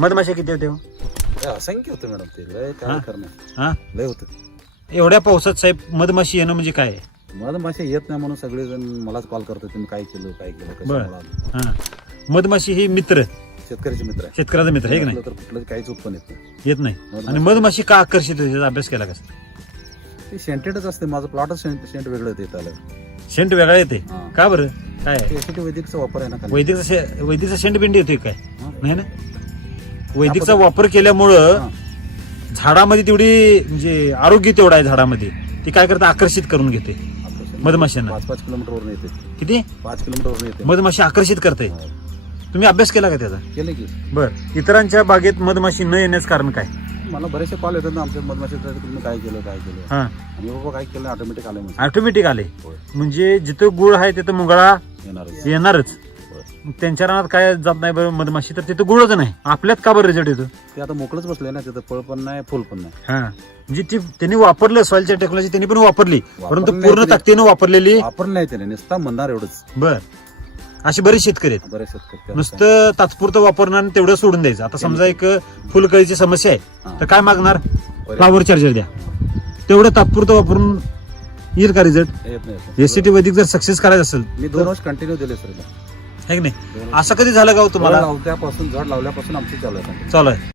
मधमाशा किती होते हो? असंख्य होतं मॅडम ते लय काय करणार हा लय होतं. एवढ्या पावसात साहेब मधमाशी येणं म्हणजे काय आहे? मधमाशा येत नाही म्हणून सगळेजण मलाच कॉल करतात तुम्ही काय केलं बर. कशामुळे आलं. हा मधमाशी ही मित्र शेतकऱ्याचे मित्र आहे. शेतकऱ्याचा मित्र आहे की नाही? तर कुठलं काहीच उत्पन्न येत नाही. येत नाही. आणि मधमाशी का आकर्षित होते त्याचा अभ्यास केला का? ते सेंटेडच असते माझं प्लॉटच सेंट वेगळं येत आलं. शेंट वेगळा येते हा. का बरं? काय आहे? त्यासाठी वैदिकचा वापर आहे ना खाली. वैदिकचा शेंट बिंडी येतोय काय? हा. नाही ना. वैदिकचा वापर केल्यामुळं हा. झाडामध्ये तेवढी म्हणजे आरोग्य तेवढं आहे झाडामध्ये, ती काय करते आकर्षित करून घेते आपलं मधमाशांना. 5-5 किलोमीटरवरून येते. किती 5 किलोमीटरवरून येते. मधमाशी आकर्षित करते. हा. तुम्ही अभ्यास केला का त्याचा? केलं की बर. इतरांच्या बागेत मधमाशी न येण्याचं कारण काय? मला बरेचसे कॉल येतात ना आमच्या मधमाशीचे, तुम्ही काय केलं हा आणि बाबा काय केलं ऑटोमॅटिक आलं म्हणजे ऑटोमॅटिक आले. होय. म्हणजे जिथं गुळ आहे तिथं मुंगळा येणारच. येणारच. होय. मग त्यांच्या रानात काय जात नाही बरं मधमाशी, तर तिथं गुळच नाही. आपल्यात का बरं रिझल्ट येतो? ते आता मोकळच बसले ना तिथं, फळ पण नाही फुल पण नाही. हा म्हणजे ती त्यांनी वापरलं सॉइलच्या टेक्नॉलॉजी त्यांनी पण वापरली, परंतु नाही पूर्ण तरी- ताकदीनं वापरलेली. वापर नाही त्याने नुसता म्हणणार एवढंच. बर. असे बरेच शेतकरी आहेत बरेच शेतकरी नुसतं तात्पुरतं वापरणार आणि तेवढं सोडून द्यायचं. आता समजा एक फुलकळीची समस्या आहे, तर काय मागणार? फ्लावर चार्जर द्या. तेवढं तात्पुरतं वापरून येईल का रिझल्ट? येत नाही. एससीटी वैदिक जर सक्सेस करायचं असेल, मी 2 वर्ष कंटिन्यू दिले सर. आहे की नाही? असं कधी झालं का हो तुम्हाला? लावल्यापासून झाड लावल्यापासून आमची चालू आहे. चालू आहे.